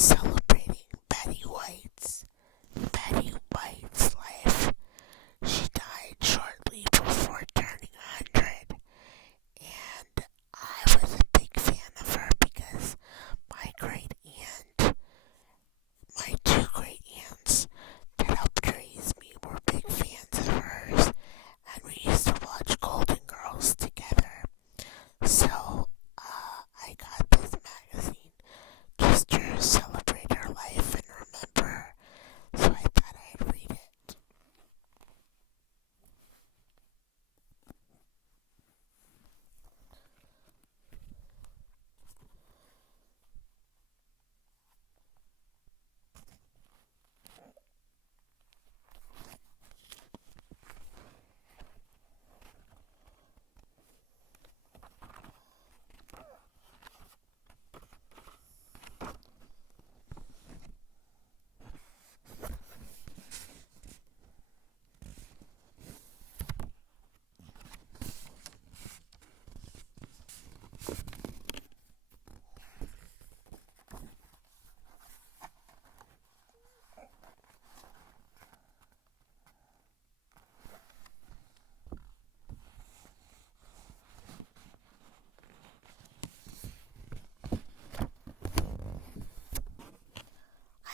celebrating Betty White's life. She died shortly before turning 100, and I was a big fan of her because my great aunt, my two great aunts that helped raise me were big fans of hers, and we used to watch Golden Girls together. So, I got this magazine just to celebrate her life and remember her, so I thought I'd read it.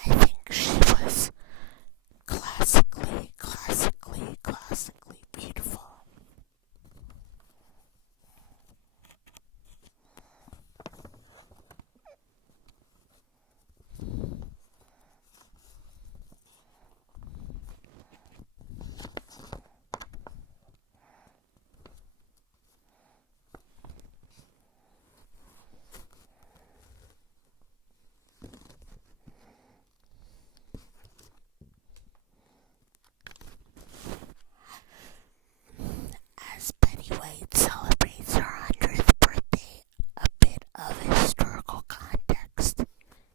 I think she was classically beautiful. As Betty White celebrates her 100th birthday, a bit of historical context.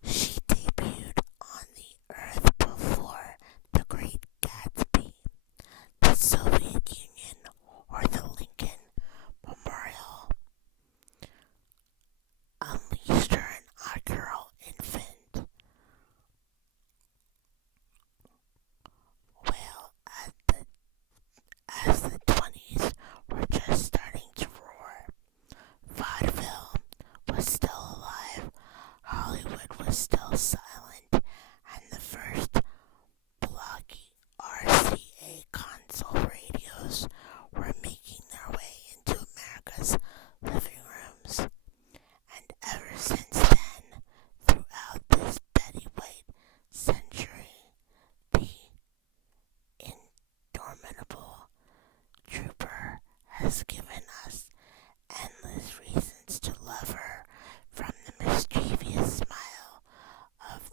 She debuted on the Earth before The Great Gatsby, the Soviet Union, or the Lincoln Memorial unleashed her inaugural infant. Well, as the 20s were just starting to roar, vaudeville was still alive, Hollywood was still silent, and the first blocky RCA console radios were making their way into America's living rooms. And ever since then, throughout this Betty White century, the indomitable trooper has given us endless reasons to love her, from the mischievous smile of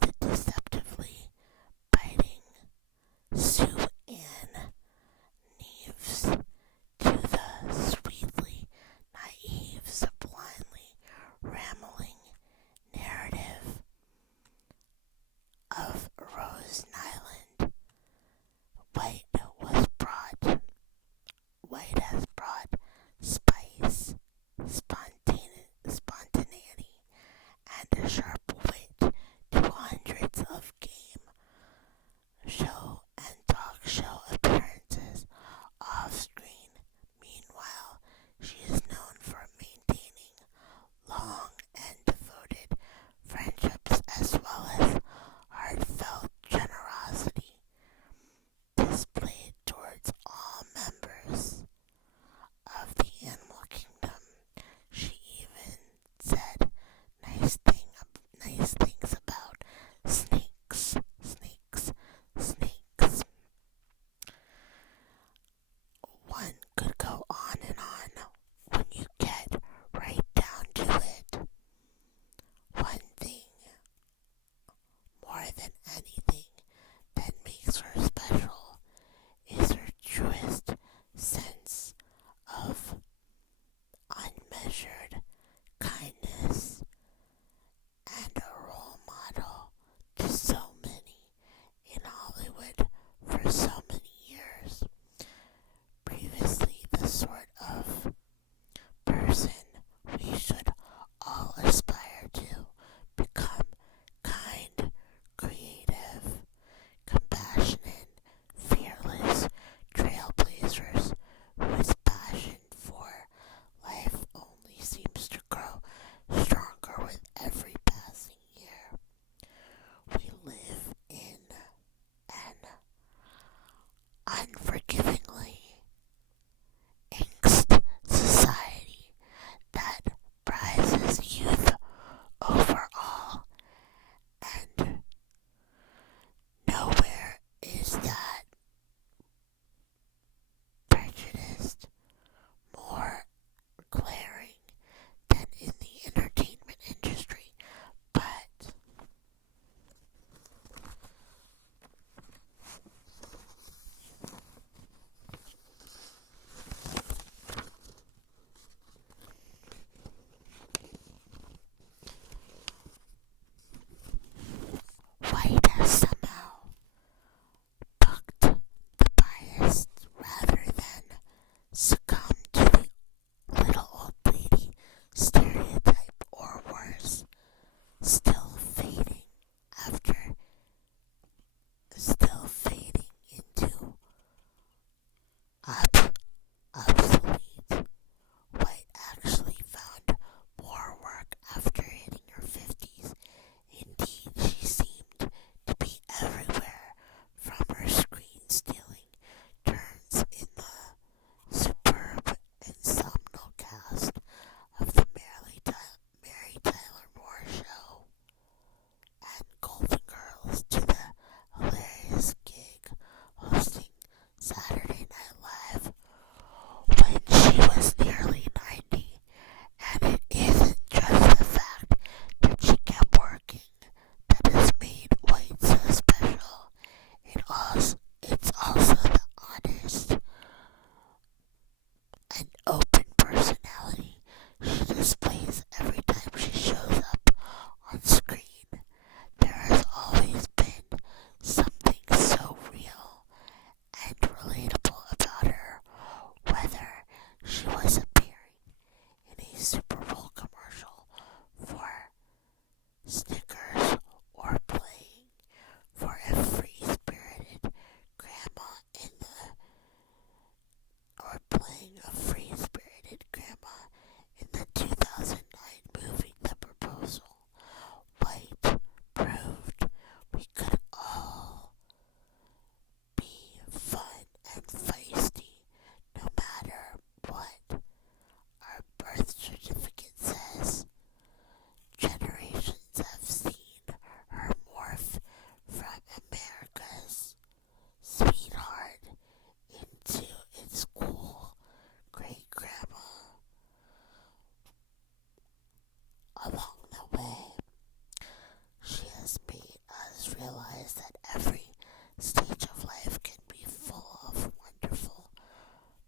realized that every stage of life can be full of wonderful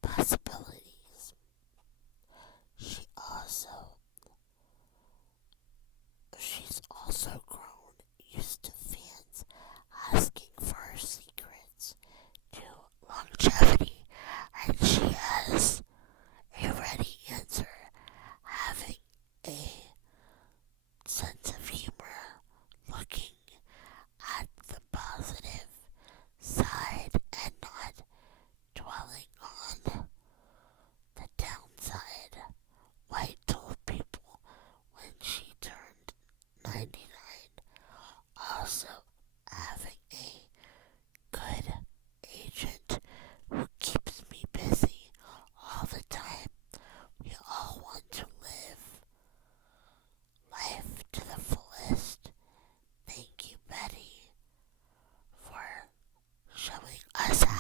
possibilities. She also she's also grown used to fans asking for her secrets to longevity, and she has a ready answer, having a sense of humor, looking at the positive side and not dwelling on the downside. White told people when she turned 99, also having a good agent who keeps me busy all the time. We all want to live life to the fullest. Thank you, Betty, for showing us how.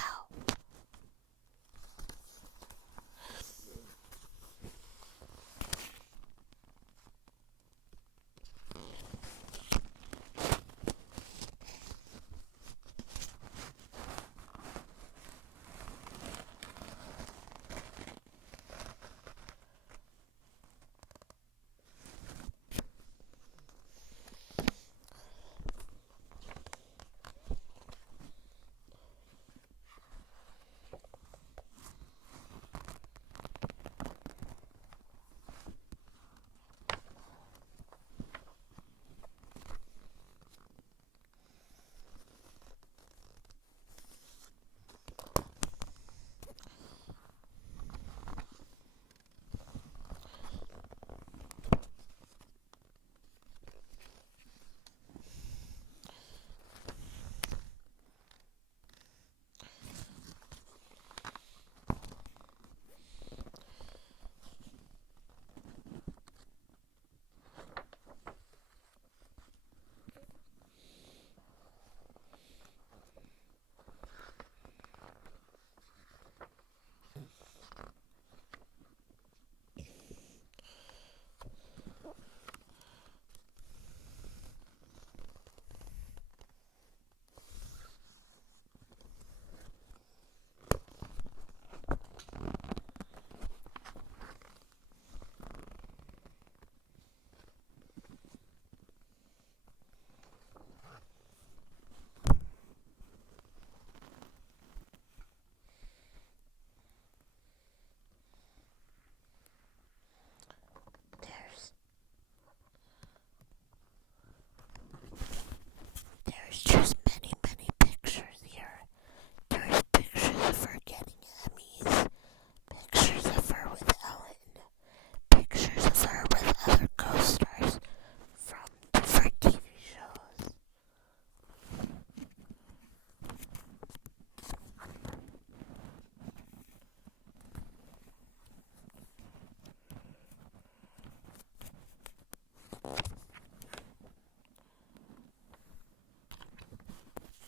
There's there's just many, many pictures here. There's pictures of her getting Emmys, pictures of her with Ellen, pictures of her with other co-stars from different TV shows.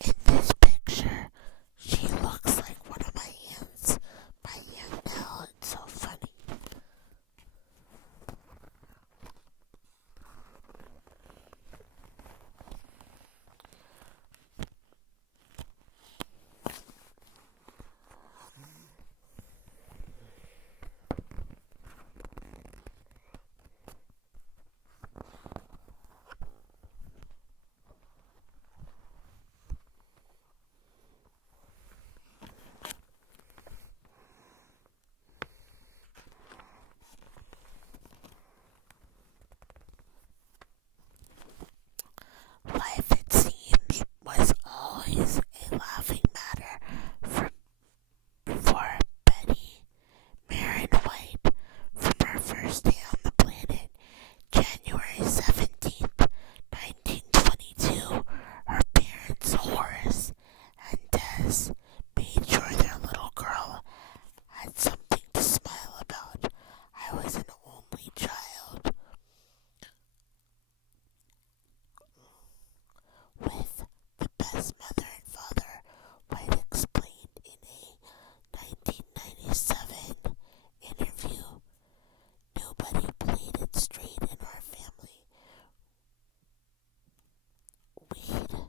In this picture, she looks like one of my aunts, my Aunt Nell. It's so funny. Life, it seemed, was always a laughing matter for Betty Marin White from her first day on the planet, January 17th, 1922. Her parents, Horace and Des, made sure their little girl had something to smile about. I was an only child with the best mother and father, White explained in a 1997 interview. Nobody played it straight in our family. We'd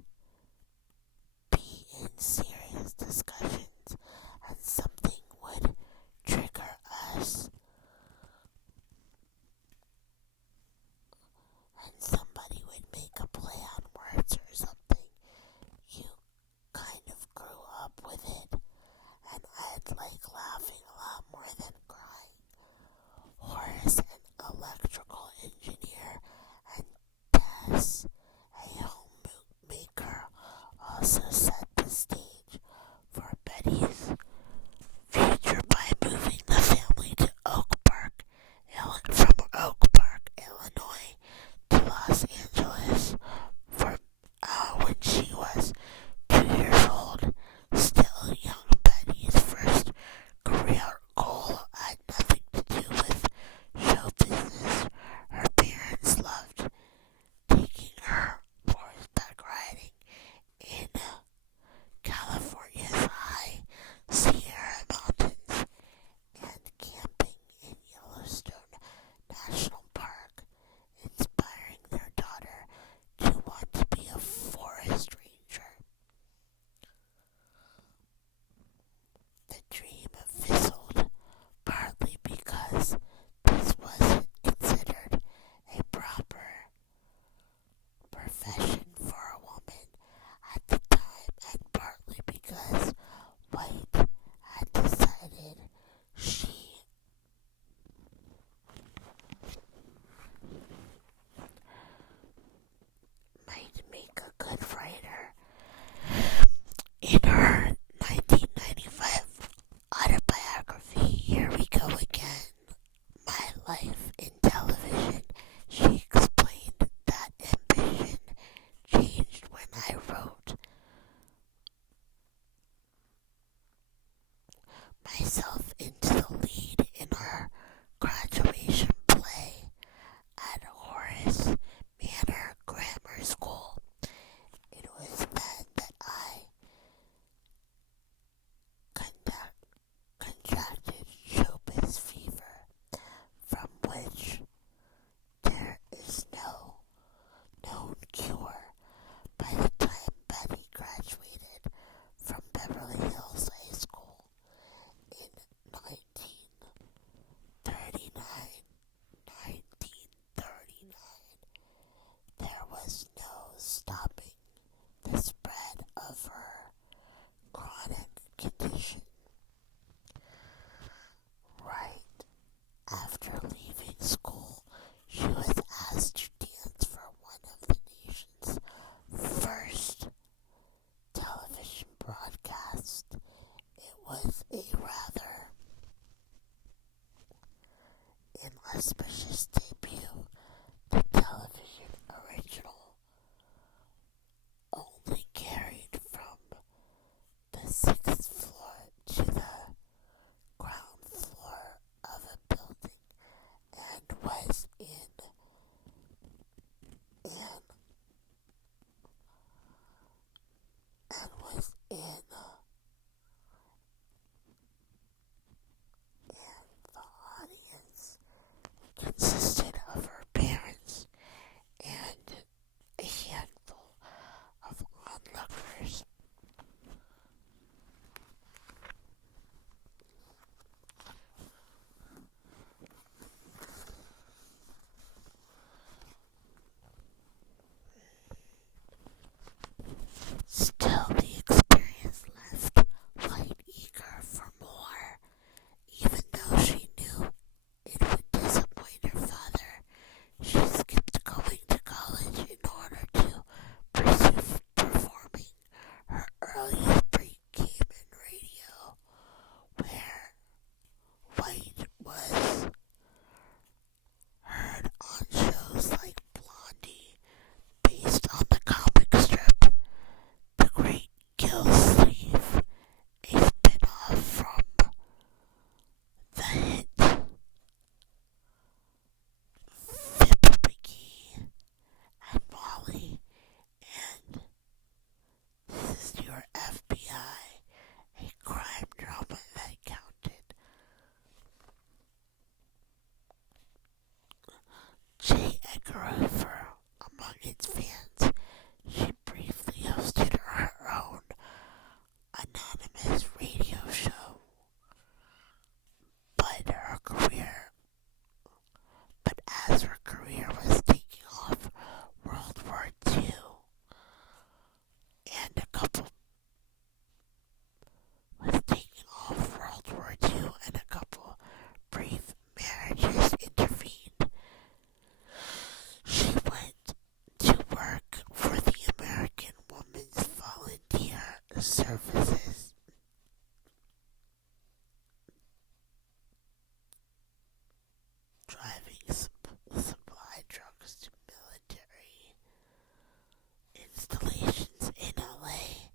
installations in LA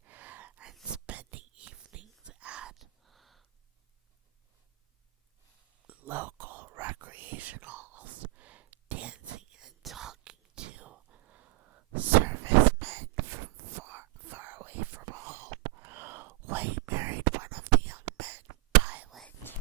and spending evenings at local recreation halls, dancing and talking to servicemen from far away from home. White married one of the young men pilots.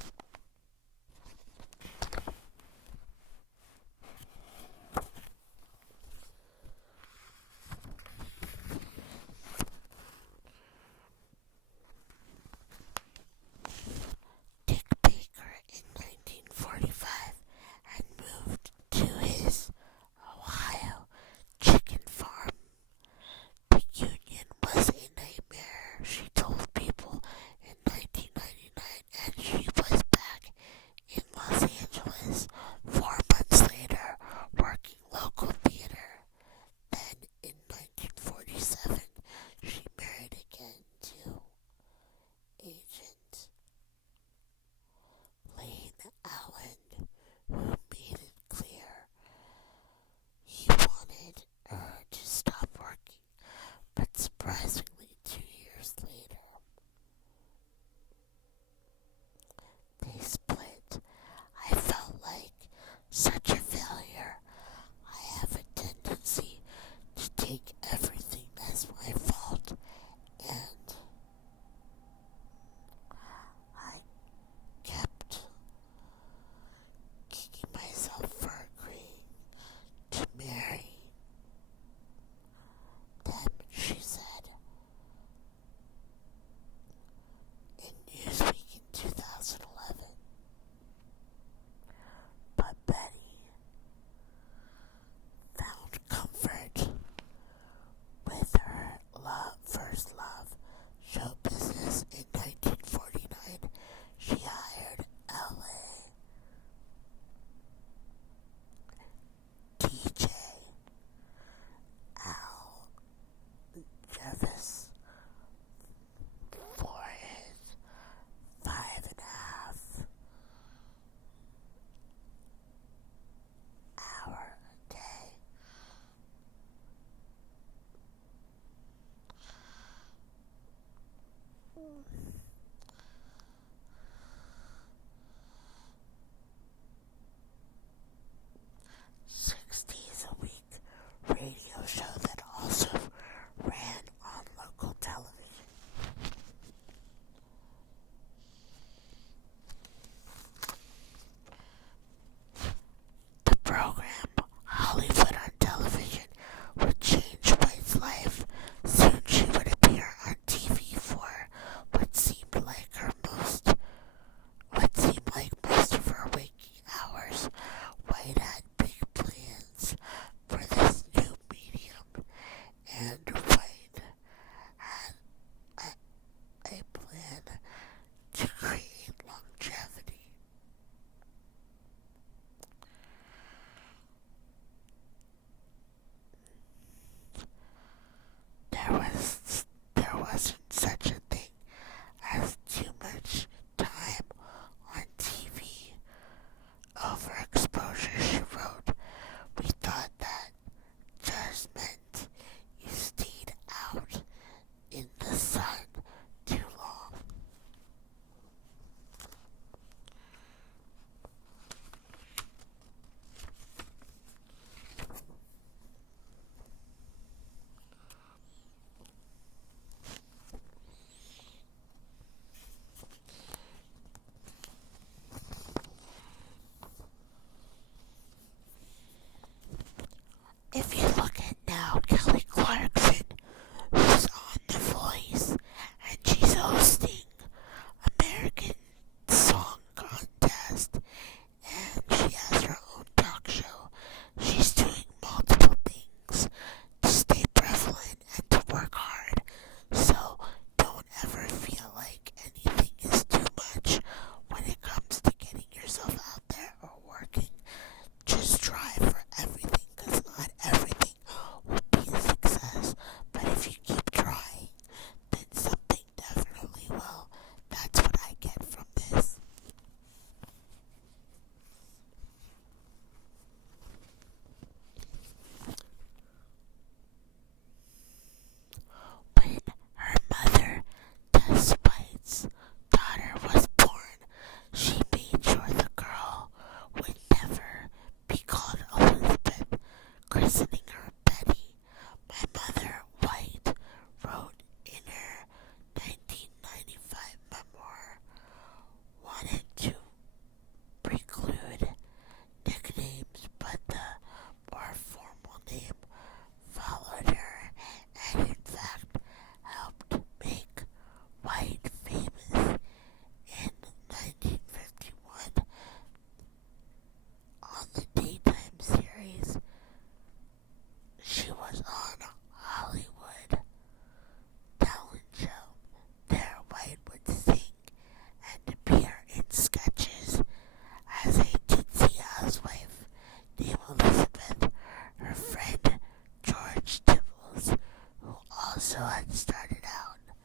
had started out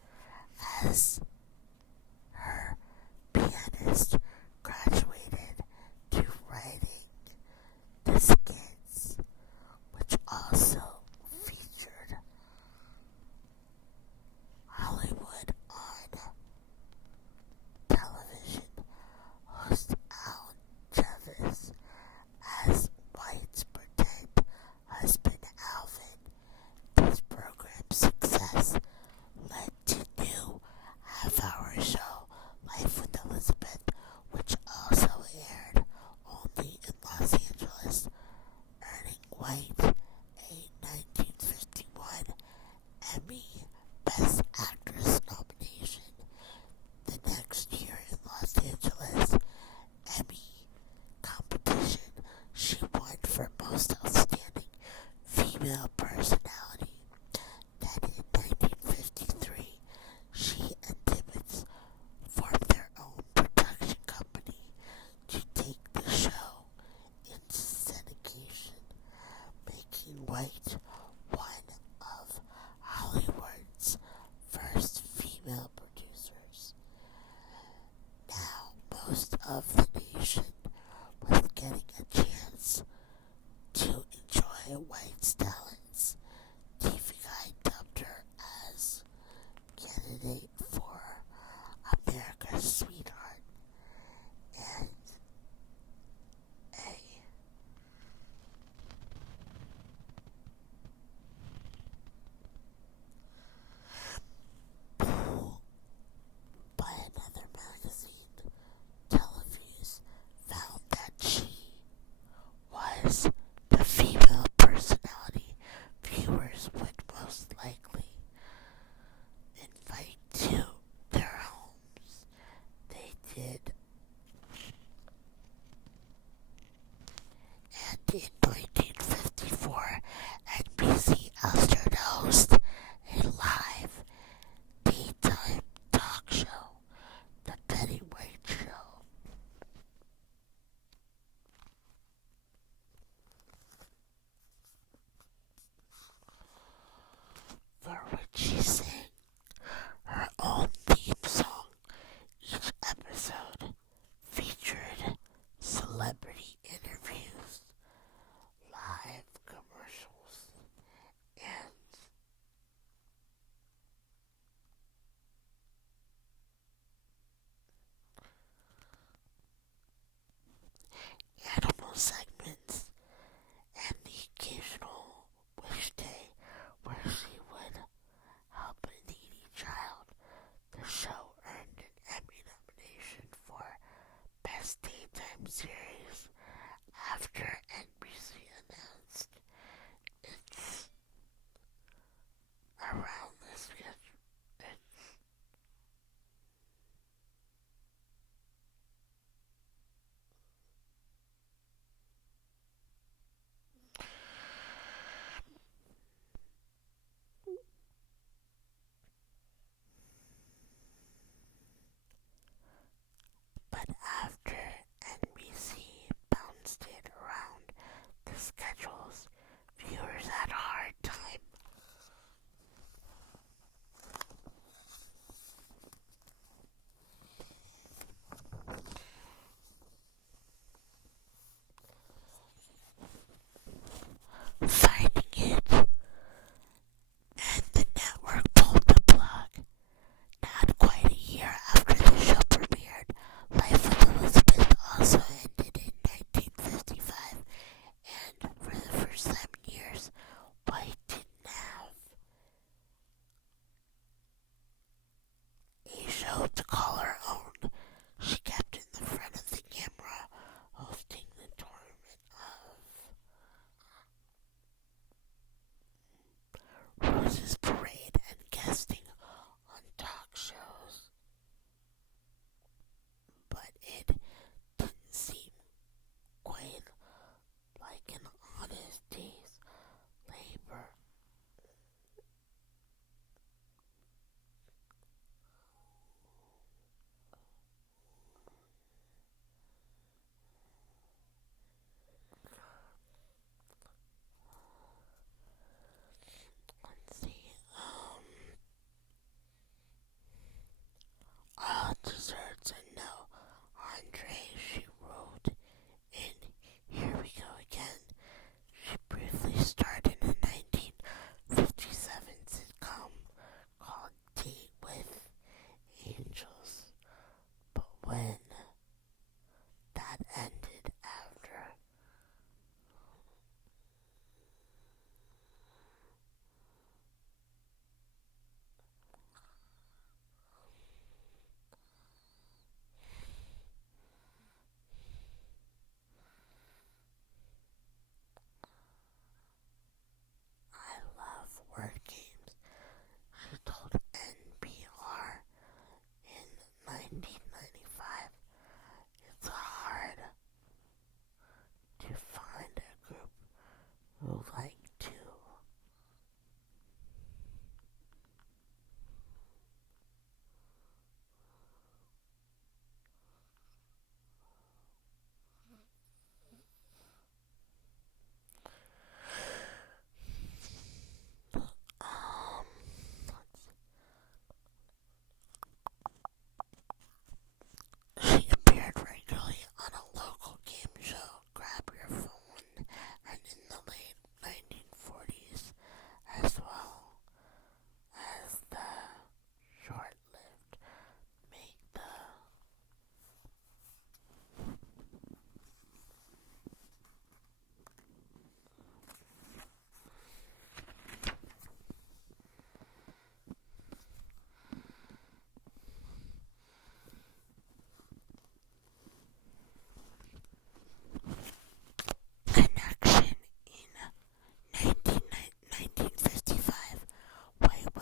as her pianist, graduated to writing the skits, which also featured Hollywood on television host Alan Travis as White's pretend husband Alvin. This program's success led to new half-hour show Life with Elizabeth, which also aired only in Los Angeles, earning White a 1951 Emmy Best Actress nomination. The next year in Los Angeles Emmy competition, she won for Most Outstanding Female Personality. Then in 1953, she and Tibbets formed their own production company to take the show into syndication, making White one of Hollywood's first female producers. Now, most of the nation was getting a chance to enjoy White's talents. TV Guide dubbed her as candidate for America's Sweetheart and a poll by another magazine, Televiews, found that she was the female personality viewers would most likely invite to their homes. They did, and in 1954, NBC asked her to host a live daytime talk show, The Betty White Show, for which she sang her own theme song. Each episode featured celebrity interviews, live commercials, and animal segments, and the occasional wish day where she would help a needy child. The show earned an Emmy nomination for Best Daytime Series after NBC announced its around the schedule.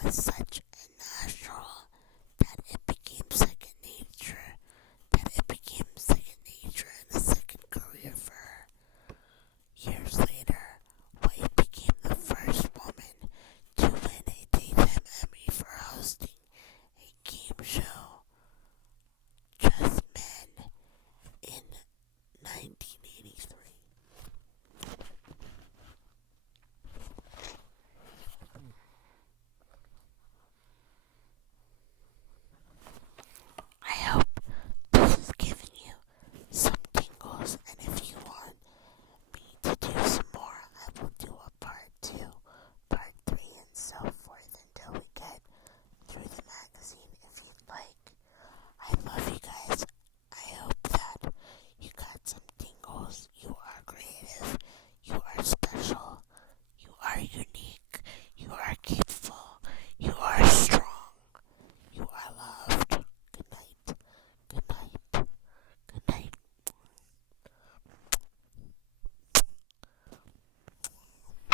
was such